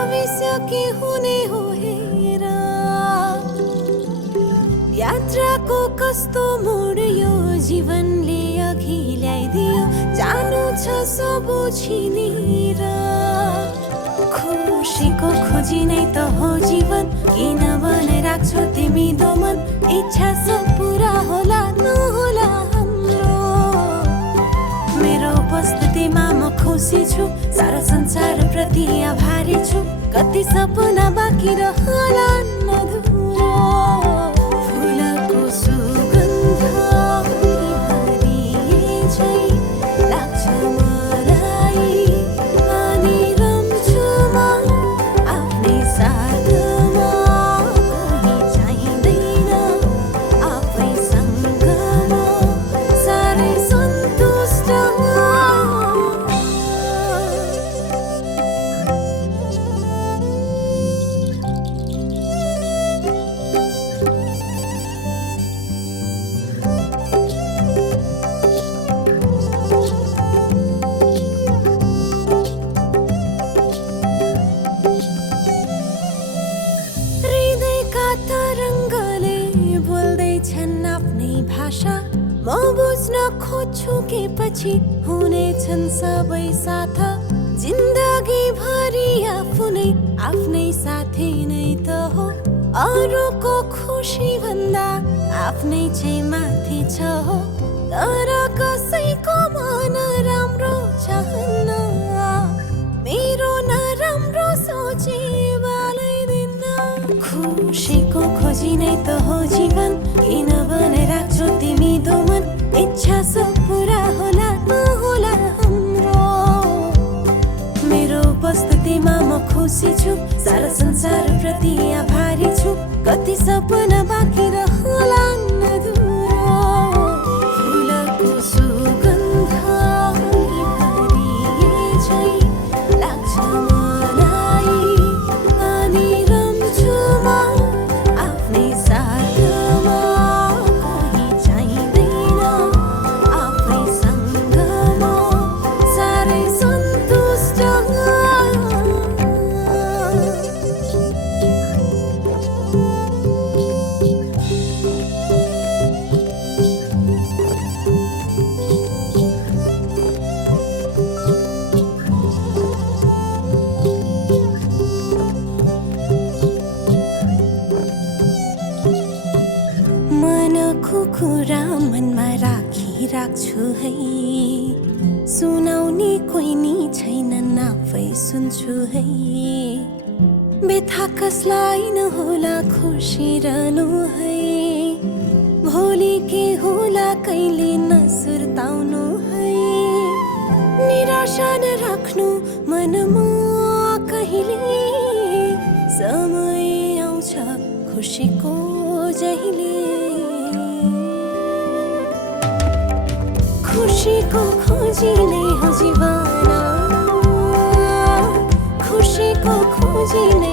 भविष्य के हुने हो हेर यात्राको कस्तो मोड यो जीवनले अघि ल्याइदियो जानु छ सब छिनेर खुसीको खोजी नै त हो जीवन किन बनाइराख्छौ तिमी दोमन इच्छा सब पुरा होला नहोला हाम्रो मेरो उपस्थितिमा म खुसी छु सारा संसार प्रति आभारी छु कति सपना बाँकी रहला अधुरो फुलको सुगन्ध हरिए झै लाग्छ मलाई अनि रम्छु म आफ्नै साथमा कहीँ चाहिँदैन आफैसँग म साह्रै सन्तुष्ट म बुझ्न खोज्छु के पछि हुनेछन् सबै साथ जिन्दगी भरि आफ्नै साथी नै त हो अरूको खुसी भन्दा आफ्नै चाहिँ माथि छ हो तर कसैको मन राम्रो चाहन्न मेरो नराम्रो सोचे बालैदिन खुसीको खोजी नै त हो जीवन किन बनाइराख्छौ तिमी दोमन इच्छा सब पुरा होला नहोला हाम्रो मेरो उपस्थितिमा म खुसी छु सारा संसार प्रति आभारी छु कति सपना बाँकी रहला अधुरो फुलको सुगन्ध हरिए झै लाग्छ मलाई अनि रम्छु म आफ्नै साथमा कहीँ चाहिँदैन आफैसँग म साह्रै सन्तुष्ट मनको कुरा मनमा राखिराख्छु है सुनाउने कोही नि छैनन् आफै सुन्छु है व्यथा कसलाई नहोला खुसी रहनु है भोलि के होला कहिले नसुर्ताउनु है निराशा नराख्नु मनमा कहिले समय आउँछ खुसीको जहिले खुसीको खोजी नै हो जीवन खुसीको खोजी नै